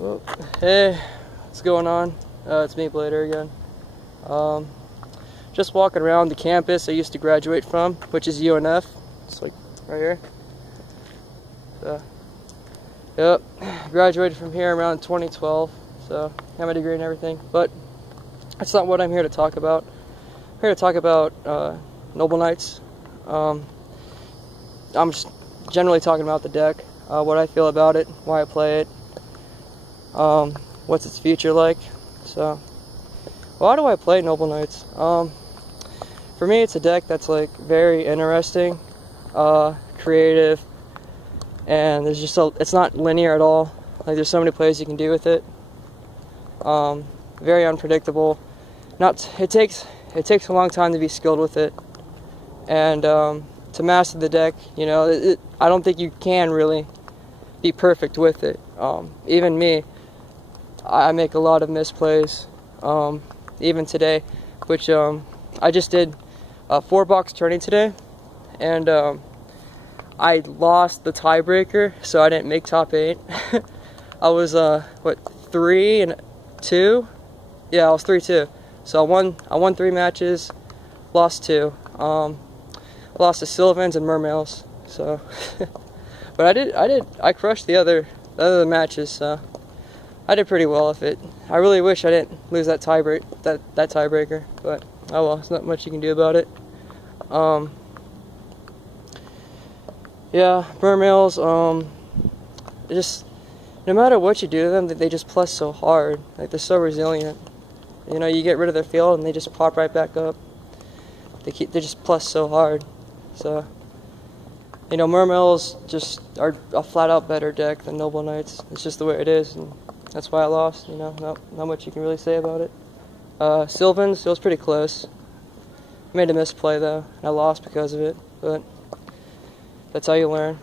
Well, hey, what's going on? It's me, Blader, again. Just walking around the campus I used to graduate from, which is UNF. It's like right here. Yep, graduated from here around 2012, so I have my degree and everything. But that's not what I'm here to talk about. I'm here to talk about Noble Knights. I'm just generally talking about the deck, what I feel about it, why I play it, what's its future like. So, why do I play Noble Knights? For me, it's a deck that's like very interesting, creative, and there's just it's not linear at all. Like there's so many plays you can do with it. Very unpredictable. It takes a long time to be skilled with it, and to master the deck, you know, I don't think you can really be perfect with it. Even me, I make a lot of misplays, even today, which I just did a 4-box tourney today, and I lost the tiebreaker, so I didn't make top 8. I was 3-2. Yeah, I was 3-2. So I won 3 matches, lost 2. Lost to Sylvans and Mermails. So, but I crushed the other matches. So I did pretty well with it. I really wish I didn't lose that tiebreaker, but oh well, there's not much you can do about it. Yeah, Mermails, just, no matter what you do to them, they just plus so hard. Like, they're so resilient. You know, you get rid of their field and they just pop right back up. They just plus so hard. So, you know, Mermails just are a flat-out better deck than Noble Knights. It's just the way it is, and that's why I lost, you know. Not much you can really say about it. Sylvans, it was pretty close. I made a misplay, though, and I lost because of it, but that's how you learn.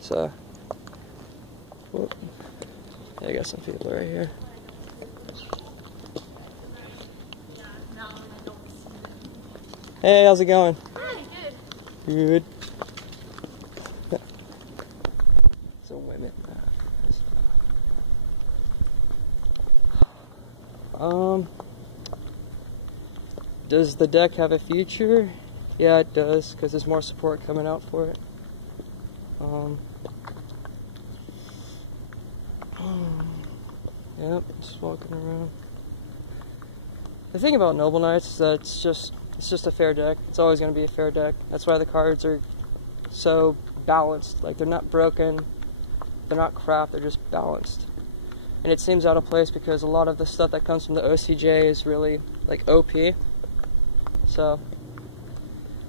So, whoop. Yeah, I got some people right here. Hey, how's it going? Hi, Good. good. Some women. Does the deck have a future? Yeah, it does, because there's more support coming out for it. Yep, just walking around. The thing about Noble Knights is that it's just a fair deck. It's always going to be a fair deck. That's why the cards are so balanced. Like, they're not broken, they're not crap, they're just balanced. And it seems out of place because a lot of the stuff that comes from the OCJ is really, like, OP. So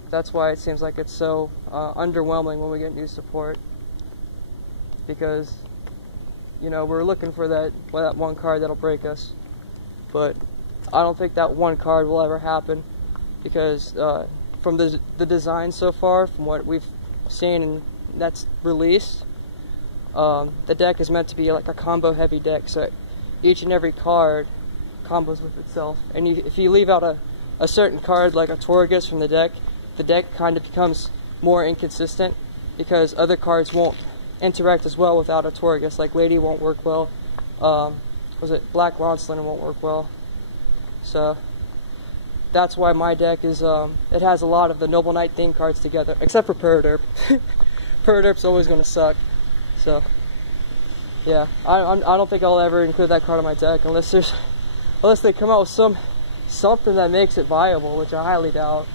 that's why it seems like it's so underwhelming when we get new support. Because, you know, we're looking for that one card that'll break us. But I don't think that one card will ever happen. Because from the design so far, from what we've seen and that's released, the deck is meant to be like a combo heavy deck. So each and every card combos with itself. And if you leave out a certain card like a Torghast from the deck kind of becomes more inconsistent because other cards won't interact as well without a Torghast. Like Lady won't work well. Black Launceliner won't work well. So that's why my deck is, it has a lot of the Noble Knight themed cards together, except for Peridurp. Peridurp's always going to suck. So, yeah, I don't think I'll ever include that card in my deck unless they come out with something that makes it viable, which I highly doubt.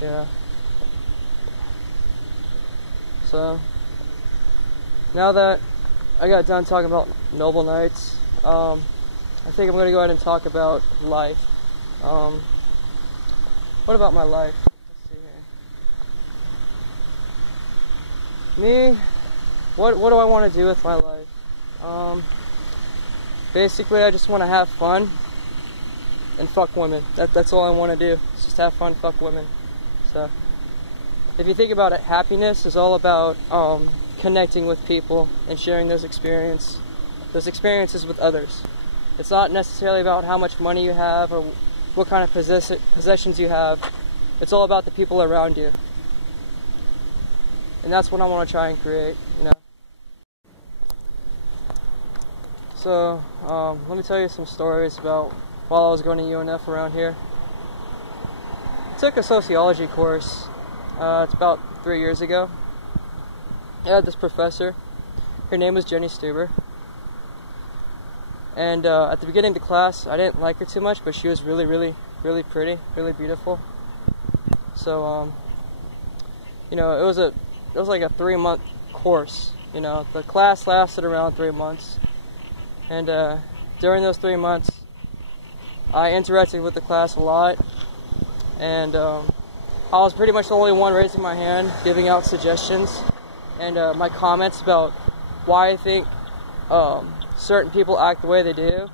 Yeah. So, now that I got done talking about Noble Knights, I think I'm going to go ahead and talk about life. What about my life? Let's see here. Me, what do I want to do with my life? Basically, I just want to have fun and fuck women. That's all I want to do. It's just have fun, fuck women. So, if you think about it, happiness is all about connecting with people and sharing those experiences with others. It's not necessarily about how much money you have or what kind of possessions you have. It's all about the people around you. And that's what I want to try and create, you know. So, let me tell you some stories about while I was going to UNF around here. I took a sociology course, it's about 3 years ago. I had this professor, her name was Jenny Stuber. And at the beginning of the class, I didn't like her too much, but she was really, really, really pretty, really beautiful. So, you know, it was like a 3-month course. You know, the class lasted around 3 months. And during those 3 months, I interacted with the class a lot, and I was pretty much the only one raising my hand, giving out suggestions, and my comments about why I think certain people act the way they do,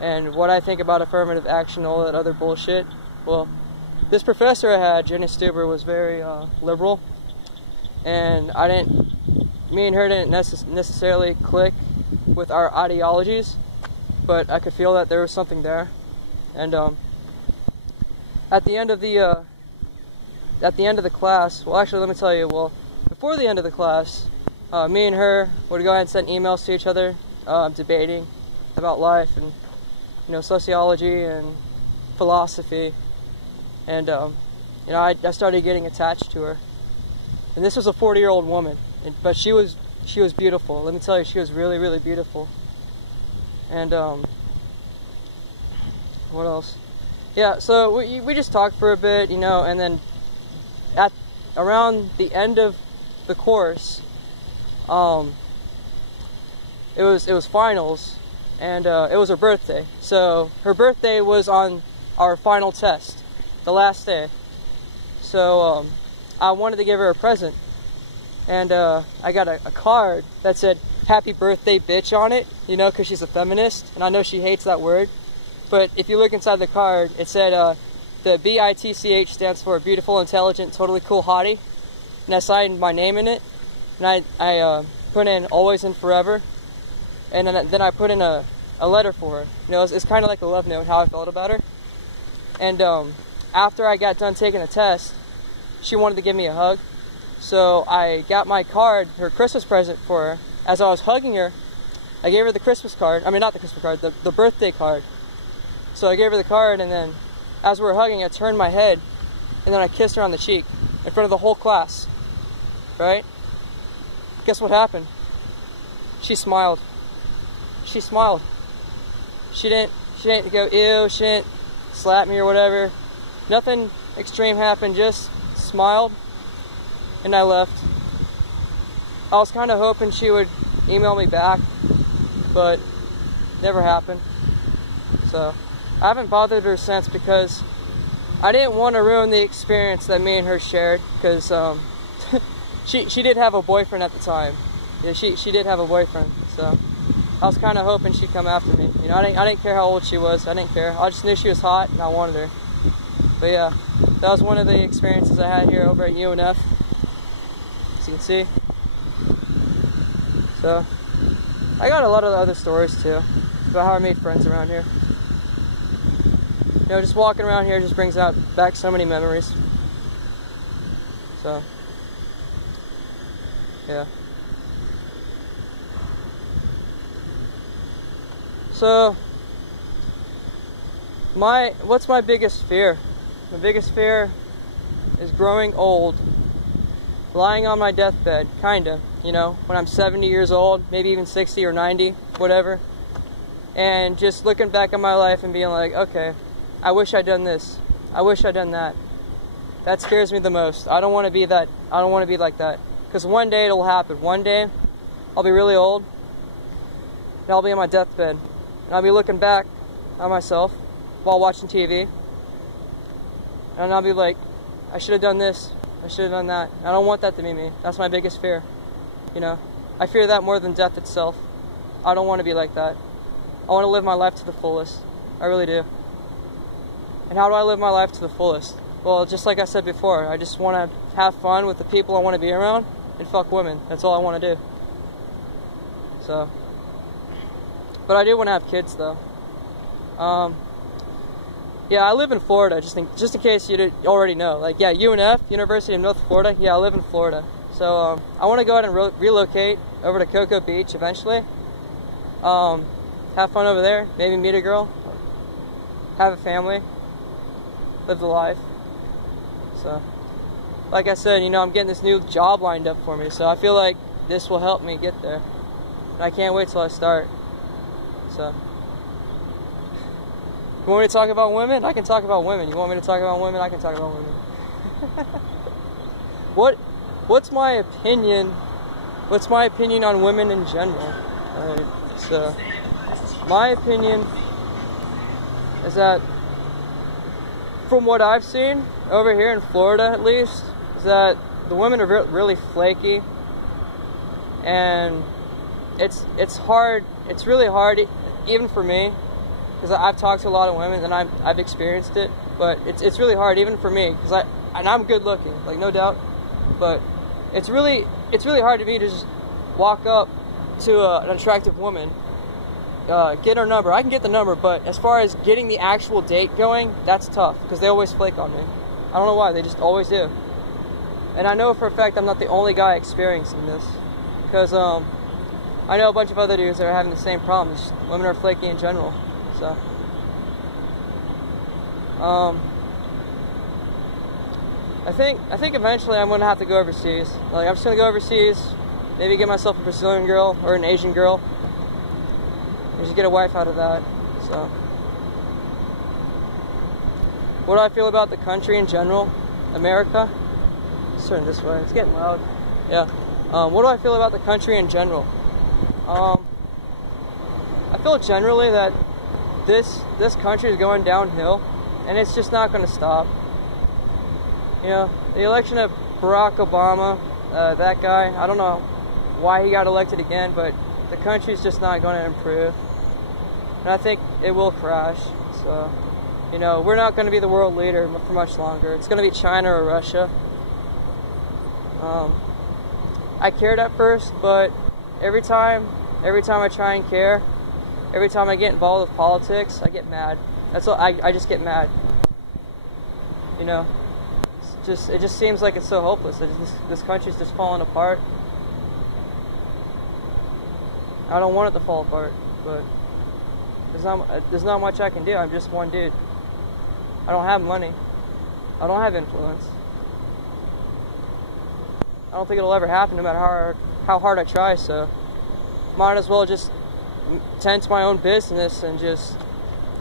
and what I think about affirmative action, all that other bullshit. Well, this professor I had, Jenny Stuber, was very liberal, and me and her didn't necessarily click with our ideologies, but I could feel that there was something there. And at the end of the class, well, actually, let me tell you. Well, before the end of the class, me and her would go ahead and send emails to each other, debating about life and, you know, sociology and philosophy. And you know, I started getting attached to her. And this was a 40-year-old woman, but she was beautiful. Let me tell you, she was really, really beautiful. And what else? Yeah, so we just talked for a bit, you know, and then around the end of the course, it was finals, and it was her birthday. So her birthday was on our final test, the last day. So I wanted to give her a present. And I got a card that said "Happy Birthday, Bitch" on it, you know, because she's a feminist, and I know she hates that word. But if you look inside the card, it said the BITCH stands for Beautiful, Intelligent, Totally Cool Hottie. And I signed my name in it, and I put in Always and Forever. And then I put in a letter for her. You know, it's kind of like a love note, how I felt about her. And after I got done taking the test, she wanted to give me a hug. So I got my card, her Christmas present for her. As I was hugging her, I gave her the Christmas card. I mean, not the Christmas card, the birthday card. So I gave her the card, and then as we were hugging, I turned my head, and then I kissed her on the cheek in front of the whole class. Right? Guess what happened? She smiled. She smiled. She didn't go ew, she didn't slap me or whatever. Nothing extreme happened, just smiled. And I left. I was kind of hoping she would email me back, but never happened. So I haven't bothered her since, because I didn't want to ruin the experience that me and her shared, because she did have a boyfriend at the time. Yeah, she did have a boyfriend, so I was kind of hoping she'd come after me. You know, I didn't care how old she was. I didn't care. I just knew she was hot, and I wanted her. But yeah, that was one of the experiences I had here over at UNF. As you can see. So, I got a lot of other stories too, about how I made friends around here. You know, just walking around here just brings back so many memories. So, yeah. So, what's my biggest fear? My biggest fear is growing old, lying on my deathbed, kinda, you know, when I'm 70 years old, maybe even 60 or 90, whatever, and just looking back at my life and being like, okay, I wish I'd done this, I wish I'd done that. That scares me the most. I don't want to be that. I don't want to be like that, because one day it'll happen. One day I'll be really old, and I'll be on my deathbed, and I'll be looking back at myself while watching TV, and I'll be like, I should have done this, I should have done that. I don't want that to be me. That's my biggest fear. You know, I fear that more than death itself. I don't want to be like that. I want to live my life to the fullest. I really do. And how do I live my life to the fullest? Well, just like I said before, I just want to have fun with the people I want to be around and fuck women. That's all I want to do. So, but I do want to have kids though. Yeah, I live in Florida, just in case you didn't already know. Like, yeah, UNF, University of North Florida. Yeah, I live in Florida. So, I want to go ahead and relocate over to Cocoa Beach eventually. have fun over there, maybe meet a girl, have a family, live the life. So, like I said, you know, I'm getting this new job lined up for me, so I feel like this will help me get there. And I can't wait till I start. So, you want me to talk about women? I can talk about women. You want me to talk about women? I can talk about women. What's my opinion? What's my opinion on women in general? So, my opinion is that, from what I've seen over here in Florida, at least, is that the women are really flaky, and it's hard. It's really hard, even for me, because I've talked to a lot of women and I've experienced it. But it's really hard, even for me, because I'm good looking, like, no doubt. But it's really hard to me to just walk up to an attractive woman, get her number. I can get the number, but as far as getting the actual date going, that's tough, because they always flake on me. I don't know why, they just always do. And I know for a fact I'm not the only guy experiencing this, because I know a bunch of other dudes that are having the same problems. Women are flaky in general. So I think eventually I'm gonna have to go overseas. Like, I'm just gonna go overseas, maybe get myself a Brazilian girl or an Asian girl, and just get a wife out of that. So, what do I feel about the country in general, America? Let's turn this way. It's getting loud. Yeah. What do I feel about the country in general? I feel generally that this country is going downhill, and it's just not going to stop. You know, the election of Barack Obama, that guy, I don't know why he got elected again, but the country's just not going to improve, and I think it will crash. So, you know, we're not going to be the world leader for much longer. It's going to be China or Russia. I cared at first, but every time I try and care, every time I get involved with politics, I get mad. That's all. I just get mad. You know, it just seems like it's so hopeless. This country's just falling apart. I don't want it to fall apart, but there's not much I can do. I'm just one dude. I don't have money. I don't have influence. I don't think it'll ever happen, no matter how hard I try. So, might as well just tend to my own business and just,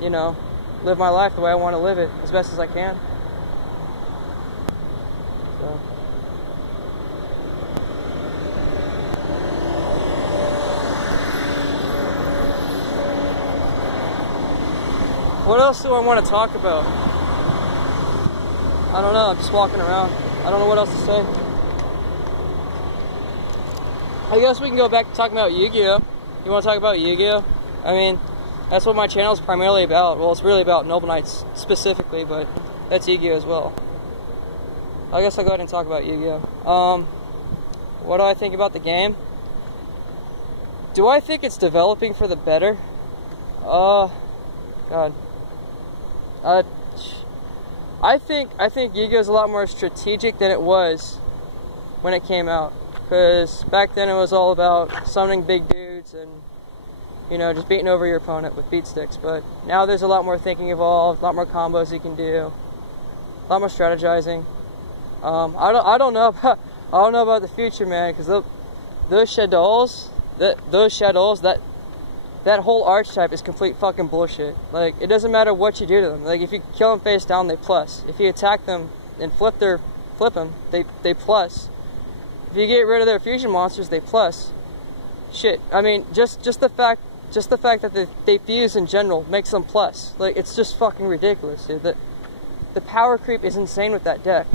you know, live my life the way I want to live it as best as I can. So, what else do I want to talk about? I don't know. I'm just walking around. I don't know what else to say. I guess we can go back to talking about Yu-Gi-Oh! You want to talk about Yu-Gi-Oh? I mean, that's what my channel is primarily about. Well, it's really about Noble Knights specifically, but that's Yu-Gi-Oh! As well. I guess I'll go ahead and talk about Yu-Gi-Oh! What do I think about the game? Do I think it's developing for the better? God. I think Yu-Gi-Oh! Is a lot more strategic than it was when it came out. Because back then it was all about summoning big dudes and, you know, just beating over your opponent with beat sticks. But now there's a lot more thinking involved, a lot more combos you can do, a lot more strategizing. I don't know about the future, man, because those shadows, that whole archetype is complete fucking bullshit. Like, it doesn't matter what you do to them. Like, if you kill them face down, they plus. If you attack them and flip them, they plus. If you get rid of their fusion monsters, they plus. Shit. I mean, just the fact that they fuse in general makes them plus. Like, it's just fucking ridiculous, dude. The power creep is insane with that deck.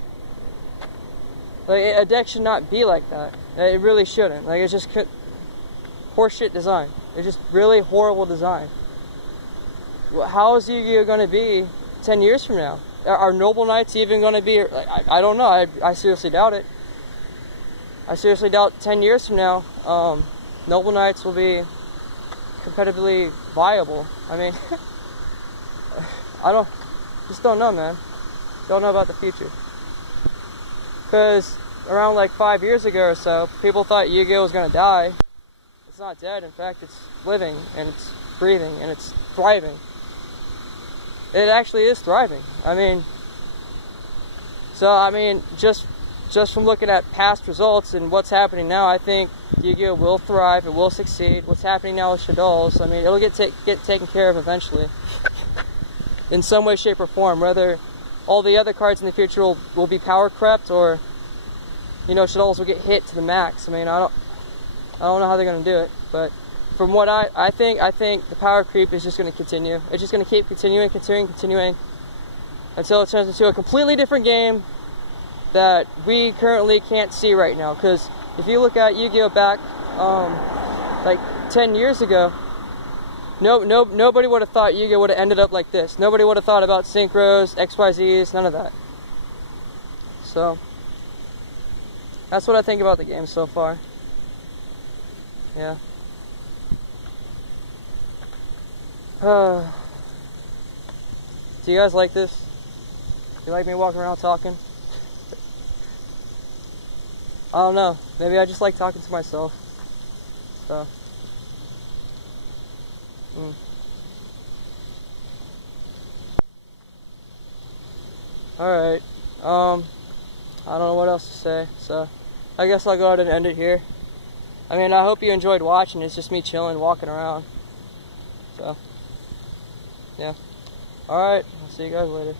Like, a deck should not be like that. It really shouldn't. Like, it's just horseshit design. It's just really horrible design. How is Yu-Gi-Oh! Going to be 10 years from now? Are Noble Knights even going to be... I don't know. I seriously doubt it. I seriously doubt 10 years from now, Noble Knights will be competitively viable. I mean, just don't know, man. Don't know about the future. Because around like 5 years ago or so, people thought Yu-Gi-Oh! Was going to die. It's not dead. In fact, it's living, and breathing, and it's thriving. It actually is thriving. I mean, just from looking at past results and what's happening now, I think Yu-Gi-Oh will thrive. It will succeed. What's happening now with Shaddolls, I mean, it'll get taken care of eventually, in some way, shape, or form. Whether all the other cards in the future will be power crept, or Shaddolls will get hit to the max. I mean, I don't know how they're gonna do it, but from what I think the power creep is just gonna continue. It's just gonna keep continuing until it turns into a completely different game that we currently can't see right now. Because if you look at Yu-Gi-Oh back like 10 years ago, nobody would have thought Yu-Gi-Oh would have ended up like this. Nobody would have thought about synchros, XYZs, none of that. So that's what I think about the game so far. Yeah. Do you guys like this? You like me walking around talking? I don't know. Maybe I just like talking to myself. So. Alright. I don't know what else to say. So, I guess I'll go ahead and end it here. I mean, I hope you enjoyed watching. It's just me chilling, walking around. So, yeah. Alright. I'll see you guys later.